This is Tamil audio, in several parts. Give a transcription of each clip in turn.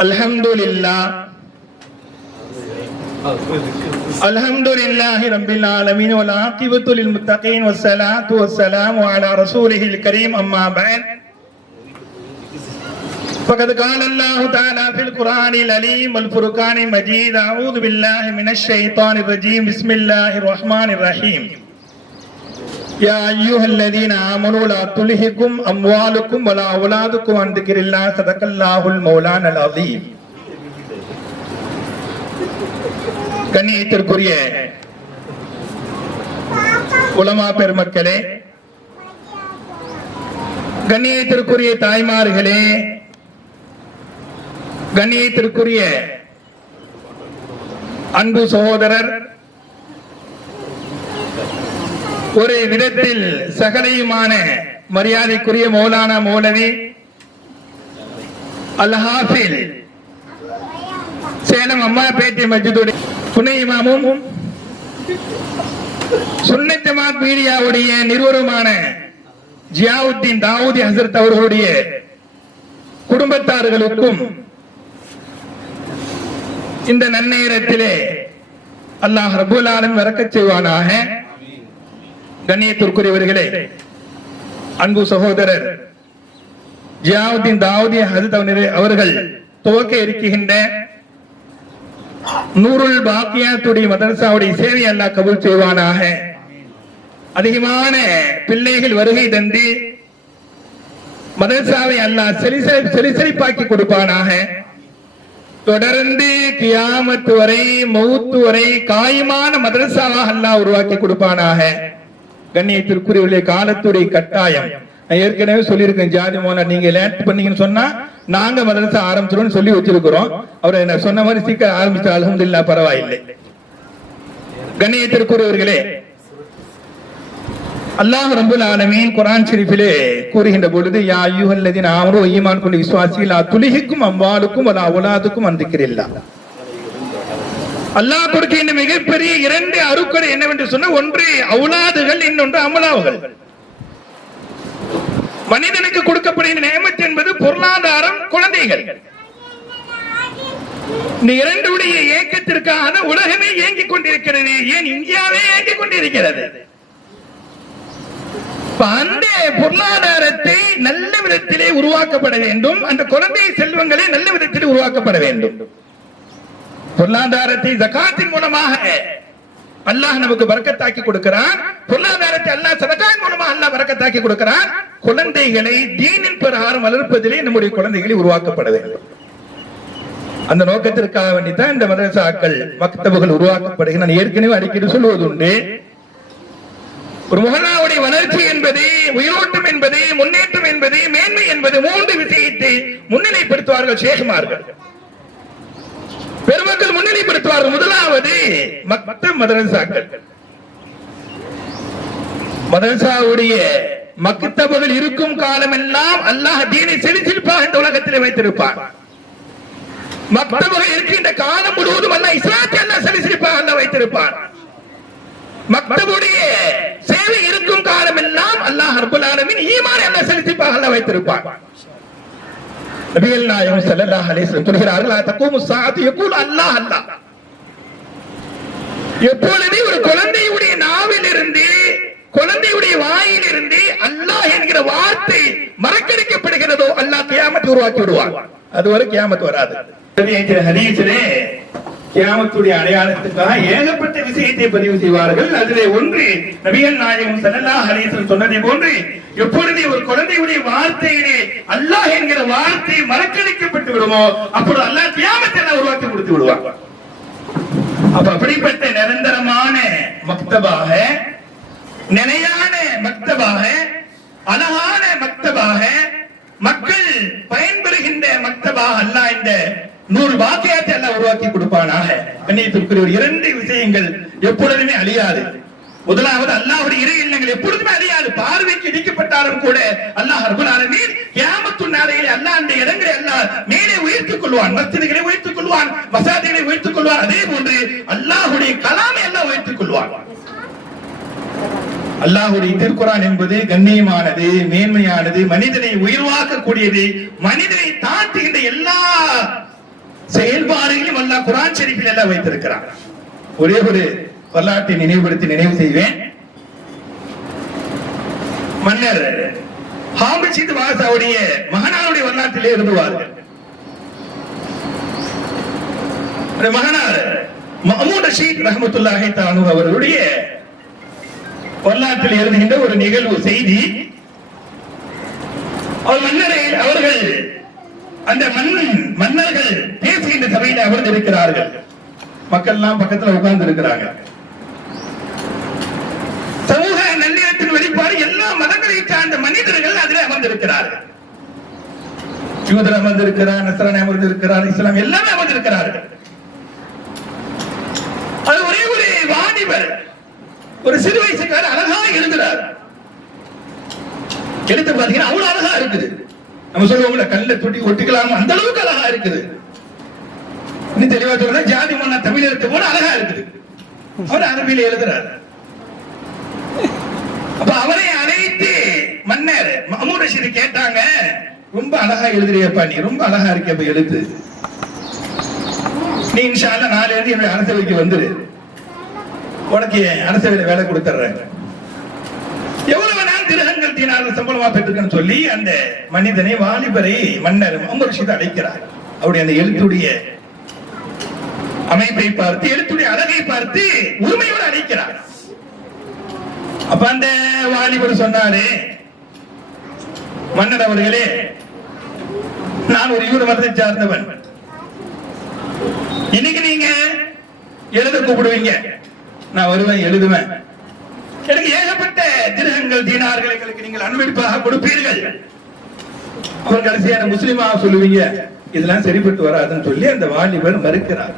الحمد لله الحمد لله رب العالمين والعاقبة للمتقين والصلاة والسلام على رسوله الكريم أما بعد فقد قال الله تعالى في القرآن العليم والفرقان المجيد أعوذ بالله من الشيطان الرجيم بسم الله الرحمن الرحيم يا أيها الذين آمنوا لا تلهكم أموالكم ولا أولادكم عن ذكر الله صدق الله المولانا العظيم கண்ணியத்திற்குரிய உலமா பெருமக்களே கண்ணியத்திற்குரிய தாய்மார்களே கண்ணியத்திற்குரிய அன்பு சகோதரர் ஒரு விதத்தில் சகலையுமான மரியாதைக்குரிய மௌலானா மௌலவி அல்ஹாஃபில் சேலம் அம்மா பேட்டை மஸ்ஜிதுடைய துணை இமாமும் மீடியாவுடைய நிறுவனமான ஜியாவுத்தீன் தாவூதி ஹசரத் அவர்களுடைய குடும்பத்தார்களுக்கும் இந்த நன்னேரத்திலே அல்லாஹ் ரபுல் ஆலம் வரக்கச் செய்வானாக. கண்ணியத்திற்குரியவர்களே அன்பு சகோதரர் ஜியாவுதீன் தாவூதி ஹசத் அவர்கள் துவக்க இருக்கின்ற நூருல் பாக்கியாத்துடைய மதரசாவுடைய சேவை அல்லாஹ் கபூல் செய்வானாக. அதிகமான பிள்ளைகள் வருகை தந்து மதரசாவை அல்லாஹ் செலிசரி செலிசரிப்பாக்கி கொடுப்பானாக. தொடர்ந்து கியாமத்து வரை மௌத்து வரை காயமான மதரசாவாக அல்லாஹ் உருவாக்கி கொடுப்பானாக. கண்ணியத்திற்குரிய காலத்துடைய கட்டாயம். நான் ஏற்கனவே சொல்லியிருக்கேன் ஜாதி மோனா நீங்க லேட் பண்ணீங்கன்னு சொன்னா நாங்க மதரசா ஆரம்பிச்சிருவோம் சொல்லி வச்சிருக்கிறோம். அவர் என்ன சொன்ன மாதிரி சீக்கிரம் ஆரம்பிச்ச அலமதுல்லா பரவாயில்லை. கண்ணியத்திற்குரியவர்களே அல்லாஹ் ரபுல் ஆலமீன் குரான் ஷெரீஃபிலே கூறுகின்ற பொழுது யா அய்யுஹல்லதீன ஆமனு ஈமான் கொண்ட விசுவாசிகளா துலிஹிக்கும் அம்வாலுக்கும் வலா உலாதுக்கும் அந்திக்கிறில்லா அல்லாஹ் கொடுக்கின்ற மிகப்பெரிய இரண்டு அருக்கடை என்னவென்று சொன்ன ஒன்று அவுலாதுகள் இன்னொன்று அமலாவுகள். மனிதனுக்கு கொடுக்கப்படுகின்ற நியமத்து என்பது பொருளாதாரம் குழந்தைகள். இந்த இரண்டுடைய இயக்கத்திற்காக உலகமே இயங்கிக் கொண்டிருக்கிறது. ஏன் இந்தியாவே இயங்கிக் கொண்டிருக்கிறது? அந்த பொருளாதாரத்தை நல்ல விதத்திலே உருவாக்கப்பட வேண்டும். அந்த குழந்தை செல்வங்களே நல்ல விதத்திலே உருவாக்கப்பட வேண்டும். பொருளாதாரத்தை ஜக்காத்தின் மூலமாக அல்லாஹ் நமக்கு வரக்கத்தாக்கி கொடுக்கிறான். பொருளாதாரத்தை அல்லாஹ் சதகான் மூலமாக அல்லாஹ் வரக்கத்தாக்கி கொடுக்கிறான். குழந்தைகளை தீனின் பிரகாரம் வளர்ப்பதிலே நம்முடைய குழந்தைகளை உருவாக்கப்பட வேண்டும். அந்த நோக்கத்திற்காக வேண்டித்தான் இந்த மதரசாக்கள் மக்தபுகள் உருவாக்கப்படுகின்றன. நான் ஏற்கனவே அடிக்கடி சொல்வது உண்டு ஒரு முகலாவுடைய வளர்ச்சி என்பது உயிரோட்டம் என்பது முன்னேற்றம் என்பது மேன்மை என்பது மூன்று விஷயத்தை முன்னிலைப்படுத்துவார்கள் சேகமார்கள் பெருமக்கள் முன்னிலைப்படுத்துவார்கள் முதலாவது மத்த மதரசாக்கள். மதரசாவுடைய மக்தபுகள் இருக்கும் காலமெல்லாம் அல்லாஹ் தீனை செழிச்சிருப்பாக இந்த உலகத்தில் வைத்திருப்பார். மக்தபுகள் இருக்கின்ற காலம் முழுவதும் அல்லாஹ் இஸ்லாத்தை அல்லாஹ் செழிச்சிருப்பாக அல்லாஹ் வைத்திருப்பார். மக்தபுடைய சேவை இருக்கும் காலம் எல்லாம் அல்லாஹ் ரப்பல் ஆலமின் ஈமான் அல்லாஹ் செழிச்சிருப்பாக அல்லாஹ் வைத்திருப்பார். நபிகள் நாயகம் ஸல்லல்லாஹு அலைஹி வஸல்லம் சொல்கிறார்கள் "லா தகூமு ஸாஅத்து அல்லாஹ் அல்லாஹ். எப்பொழுதே ஒரு குழந்தையுடைய நாவிலிருந்து குழந்தையுடைய வாயிலிருந்து அல்லாஹ் என்கிற வார்த்தை மறக்கடிக்கப்படுகிறதோ அல்லாஹ் கியாமத்தை உருவாக்கி விடுவார் அதுவரை கியாமத் வராது. ஹதீஸிலே கியாமத்துடைய அடையாளத்துக்காக ஏகப்பட்ட விஷயத்தை பதிவு செய்வார்கள். அதிலே ஒன்று நபிகள் நாயகம் ஸல்லல்லாஹு ஹரீசன் சொன்னதை போன்று எப்பொழுது ஒரு குழந்தையுடைய வார்த்தையிலே அல்லாஹ் என்கிற வார்த்தை மறக்கடிக்கப்பட்டு விடுமோ அப்பொழுது அல்லாஹ் கியாமத்தை எல்லாம் உருவாக்கி கொடுத்து விடுவார் அப்ப அப்படிப்பட்ட நிரந்தரமான மக்தபாக நிலையான மக்தபாக அழகான மக்தபாக மக்கள் பயன்பெறுகின்ற மக்தபாக அல்ல நூறு வாக்கியத்தை எல்லாம் உருவாக்கி கொடுப்பானாக. கண்ணியத்திற்குரிய ஒரு இரண்டு விஷயங்கள் எப்பொழுதுமே அழியாது. முதலாவது அல்லாஹுடைய இறை இல்லங்கள் எப்பொழுதுமே அழியாது. பார்வைக்கு இடிக்கப்பட்டாலும் கூட அல்லாஹ் ரப்பல் ஆலமீன் கியாமத்து நாளையிலே அல்லாஹ் அந்த இடங்களை அல்லாஹ் மேலே உயர்த்திக் கொள்வான் மஸ்ஜிதுகளை உயர்த்திக் கொள்வான் மசாதிகளை உயர்த்திக் கொள்வான். அதே போன்று அல்லாஹுடைய கலாமை எல்லாம் உயர்த்திக் கொள்வான். அல்லாஹுடைய திருக்குறான் என்பது கண்ணியமானது மேன்மையானது மனிதனை உயிர்வாக்கக்கூடியது மனிதனை தாழ்த்துகின்ற செயல்பாடுகளையும் அல்லாஹ் குரான் செரிப்பில் எல்லாம் வைத்திருக்கிறான். ஒரே ஒரு வரலாற்றை நினைவுபடுத்தி நினைவு செய்வேன். மன்னர் ஹாமிஷித் வாசாவுடைய மகனாருடைய வரலாற்றிலே இருந்துவார்கள். மகனார் மஹமூத் ரஷீத் ரஹமத்துல்லாஹி தானு அவர்களுடைய வரலாற்றில் எழுதுகின்ற ஒரு நிகழ்வு செய்தி அவர் மன்னரை அவர்கள் அந்த மன்னன் மன்னர்கள் பேசுகின்ற சபையில் அமர்ந்திருக்கிறார்கள். மக்கள் எல்லாம் பக்கத்துல உட்கார்ந்து இருக்கிறாங்க சமூக நல்லிணத்தின் வெளிப்பாடு எல்லா மதங்களை சார்ந்த மனிதர்கள் அதில் அமர்ந்திருக்கிறார்கள். யூதர் அமர்ந்திருக்கிறார் நசரன் அமர்ந்திருக்கிறார் இஸ்லாம் எல்லாமே அமர்ந்திருக்கிறார்கள். அது ஒரே ஒரு வாலிபர் ஒரு சிறு வயசுக்காரர் அழகா எழுதுறார். எடுத்து பாத்தீங்கன்னா அவ்வளவு அழகா இருக்குது. நம்ம சொல்லுவோம்ல கல்ல தொட்டி ஒட்டிக்கலாம்? அந்த அளவுக்கு அழகா இருக்குது. இன்னும் தெளிவா சொல்ற ஜாதி மன்ன தமிழ் எழுத்து போல அழகா இருக்குது. அவர் அரபியில எழுதுறாரு. அப்ப அவரை அழைத்து மன்னர் மஹமூத் ரஷீது கேட்டாங்க ரொம்ப அழகா எழுதுறியப்பா நீ ரொம்ப அழகா இருக்கப்ப எழுத்து. நீ இன்ஷா நாலு எழுதி என்னுடைய அரசவைக்கு வந்துரு. உனக்கு அரசவையில வேலை கொடுத்துறேன். இருபத்தி நாலு சம்பளமா பெற்றிருக்கேன்னு சொல்லி அந்த மனிதனை வாலிபரை மன்னர் முகமது அழைக்கிறார். அவருடைய அந்த எழுத்துடைய அமைப்பை பார்த்து எழுத்துடைய அழகை பார்த்து உரிமையோடு அழைக்கிறார். அப்ப அந்த வாலிபர் சொன்னாரு மன்னர் அவர்களே நான் ஒரு யூத மதத்தை சார்ந்தவன். இன்னைக்கு நீங்க எழுத கூப்பிடுவீங்க. நான் வருவேன் எழுதுவேன். எனக்கு ஏகப்பட்ட திருகங்கள் தீனார்கள் எங்களுக்கு நீங்கள் அனுமதிப்பதாக கொடுப்பீர்கள். அவர் கடைசியான முஸ்லிமா சொல்லுவீங்க? இதெல்லாம் சரிப்பட்டு வராதுன்னு சொல்லி அந்த வாலிபர் மறுக்கிறார்.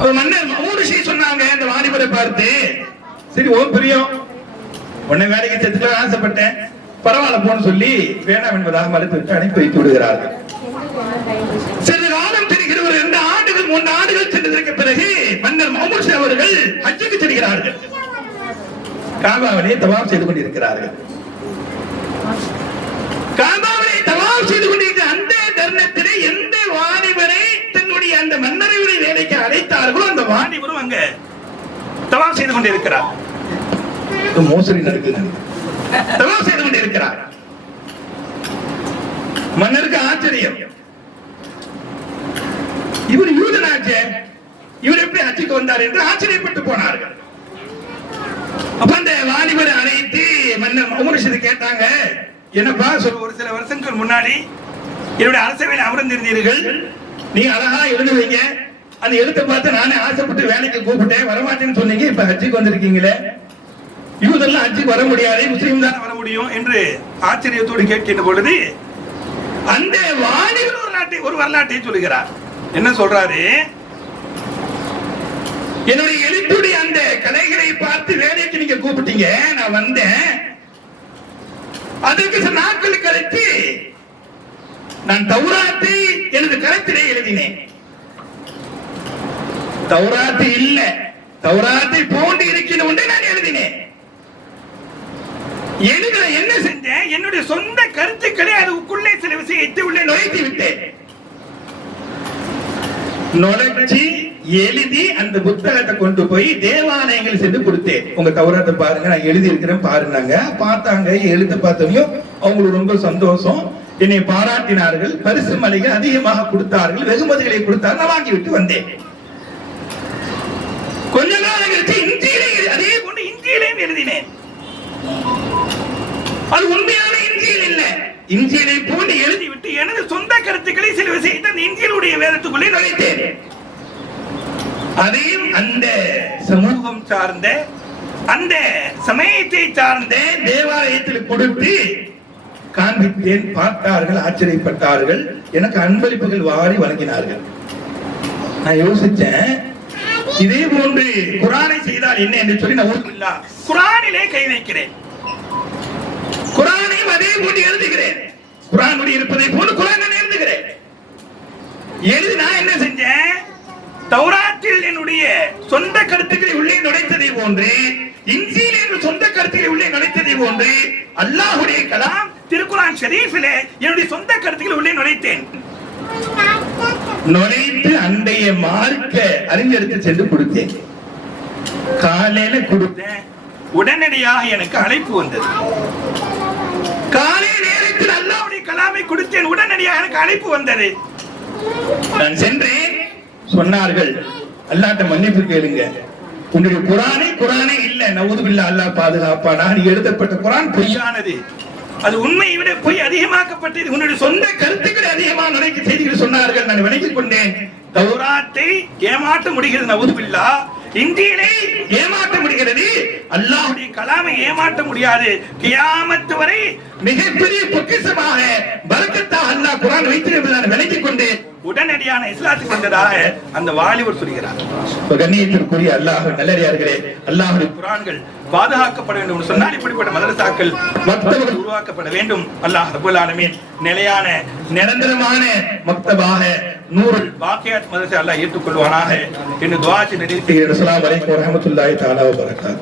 அவர் மன்னர் மூணு விஷயம் சொன்னாங்க அந்த வாலிபரை பார்த்து சரி ஓ பிரியம். உன்னை வேலைக்கு சேர்த்துக்கலாம் ஆசைப்பட்டேன். பரவாயில்ல போன்னு சொல்லி வேணாம் என்பதாக மறுத்து விட்டு அனுப்பி வைத்து விடுகிறார்கள். சிறிது காலம் தெரிகிற ஒரு இரண்டு ஆண்டுகள் மூன்று ஆண்டுகள் சென்றதற்கு பிறகு மன்னர் முகமது அவர்கள் ஹஜ்ஜுக்கு செல்கிறார்கள். காபாவிலே தவாப் செய்து கொண்டிருக்கிறார்கள். காபாவிலே தவாப் செய்து கொண்டிருக்கிற அந்த தருணத்திலே எந்த வாலிபரை தன்னுடைய அந்த மன்னரையுடைய வேலைக்கு அழைத்தார்களோ அந்த வாலிபரும் அங்க தவாப் செய்து கொண்டிருக்கிறார். இது மோசடி நடக்குது. தவாப் செய்து கொண்டிருக்கிறார். மன்னருக்கு ஆச்சரியம். இவர் யூதனாச்சே. இவர் எப்படி அச்சுக்கு வந்தார் என்று ஆச்சரியப்பட்டு போனார்கள். அப்ப அந்த வாலிபரை அழைத்து மன்னர் முகமது கேட்டாங்க என்னப்பா சொல்ல ஒரு சில வருஷங்கள் முன்னாடி என்னுடைய அரசவையில் அமர்ந்திருந்தீர்கள். நீங்க அழகா எழுதுவீங்க அந்த எழுத்தை பார்த்து நானே ஆசைப்பட்டு வேலைக்கு கூப்பிட்டேன். வரமாட்டேன்னு சொன்னீங்க இப்ப ஹஜ்ஜுக்கு வந்திருக்கீங்களே. யூதெல்லாம் ஹஜ்ஜுக்கு வர முடியாது முஸ்லீம் தான் வர முடியும் என்று ஆச்சரியத்தோடு கேட்கின்ற பொழுது அந்த வாலிபர் ஒரு நாட்டை ஒரு வரலாற்றை சொல்லுகிறார். என்ன சொல்றாரு? என்னுடைய எழுத்துடைய அந்த கலைகளை பார்த்து வேலைக்கு நீங்க கூப்பிட்டீங்க? நான் வந்தேன். அதற்கு சில நாட்கள் கழித்து நான் தௌராத்தை எனது கரத்திலே எழுதினேன். தௌராத்து இல்ல. தௌராத்தை போன்று இருக்கிற ஒன்றை நான் எழுதினேன். எழுதுல என்ன செஞ்சேன்? என்னுடைய சொந்த கருத்துக்களை அதுக்குள்ளே சில விஷயத்தை உள்ளே நுழைத்து விட்டேன். நுழைச்சி எழுதி அந்த புத்தகத்தை கொண்டு போய் தேவாலயங்கள் சென்று கொடுத்தேன். உங்க தௌராத்தை பாருங்க நான் எழுதி இருக்கிறேன் பாருனாங்க பார்த்தாங்க எழுத்து பார்த்தவையும் அவங்களுக்கு ரொம்ப சந்தோஷம். என்னை பாராட்டினார்கள் பரிசு மலைகள் அதிகமாக கொடுத்தார்கள் வெகுமதிகளை கொடுத்தார்கள் நான் வாங்கி விட்டு வந்தேன். கொஞ்ச நாள் கழிச்சு இந்தியிலே அதே போன்று இந்தியிலையும் எழுதினேன். அது உண்மையான இந்தியில் இல்ல. இந்தியனை போன்று எழுதிவிட்டு எனது சொந்த கருத்துக்களை சில விஷயத்தை அந்த இந்தியனுடைய வேதத்துக்குள்ளே நுழைத்தேன். அதையும் அந்த சமூகம் சார்ந்த அந்த சமயத்தை சார்ந்த தேவாலயத்தில் கொடுத்து காண்பித்தேன் பார்த்தார்கள் ஆச்சரியப்பட்டார்கள் எனக்கு அன்பளிப்புகள் வாரி வழங்கினார்கள். நான் யோசிச்சேன் இதே போன்று குரானை செய்தால் என்ன என்று சொல்லி நான் ஊருக்குள்ளா குரானிலே கை வைக்கிறேன். குரானையும் அதே போட்டு எழுதுகிறேன். குரானுடைய இருப்பதை போல குரான் எழுதுகிறேன். எழுதி நான் என்ன செஞ்சேன்? தௌரா தன்னுடைய சொந்த கருத்துக்களை உள்ளே நுழைத்ததை போன்று இஞ்சியில் என்று சொந்த கருத்துக்களை உள்ளே நுழைத்ததை போன்று அல்லாஹுடைய கலாம் திருக்குறான் ஷரீஃபிலே என்னுடைய சொந்த கருத்துக்களை உள்ளே நுழைத்தேன். நுழைத்து அண்டைய மார்க்க அறிஞருக்கு சென்று கொடுத்தேன். காலையில கொடுத்தேன் உடனடியாக எனக்கு அழைப்பு வந்தது. காலை நேரத்தில் அல்லாவுடைய கலாமை கொடுத்தேன். உடனடியாக எனக்கு அழைப்பு வந்தது. நான் சென்றேன். சொன்னார்கள் அல்லாட்ட மன்னிப்பு கேளுங்க. உன்னுடைய குரானே குரானே இல்ல. நவுதுபில்லா அல்லாஹ் பாதுகாப்பானா? நீ எழுதப்பட்ட குரான் பொய்யானது. அது உண்மையை விட பொய் அதிகமாக்கப்பட்டது. உன்னுடைய சொந்த கருத்துக்களை அதிகமாக நினைக்க செய்திகள் சொன்னார்கள். நான் விளங்கிக் கொண்டேன். கௌராத்தை ஏமாற்ற முடிகிறது நவுதுபில்லா இந்தியிலே ஏமாற்ற முடிகிறது. அல்லாஹ்வுடைய கலாமை ஏமாற்ற முடியாது. கியாமத்து வரை மிகப்பெரிய பொக்கிஷமாக பரக்கத்தா அல்லாஹ் குரான் வைத்திருப்பதை நான் விளங்கிக் கொண்டு உடனடியான இஸ்லாத்துக்கு வந்ததாக அந்த வாலிபர் சொல்கிறார். கண்ணியத்திற்குரிய அல்லாஹ் நல்லடியார்களே அல்லாஹுடைய குரான்கள் பாதுகாக்கப்பட வேண்டும் சொன்னால் இப்படிப்பட்ட மதரசாக்கள் மக்தபர்கள் உருவாக்கப்பட வேண்டும். அல்லாஹ் ரபுல் ஆலமீன் நிலையான நிரந்தரமான மக்தபாக நூறு வாக்கியாத் மதத்தை அல்லாஹ் ஏற்றுக்கொள்வானாக என்று துவா செய்து அஸ்லாம் அலைக்கும் வரஹ்மத்துல்லாஹி தஆலா வபரகாத்துஹு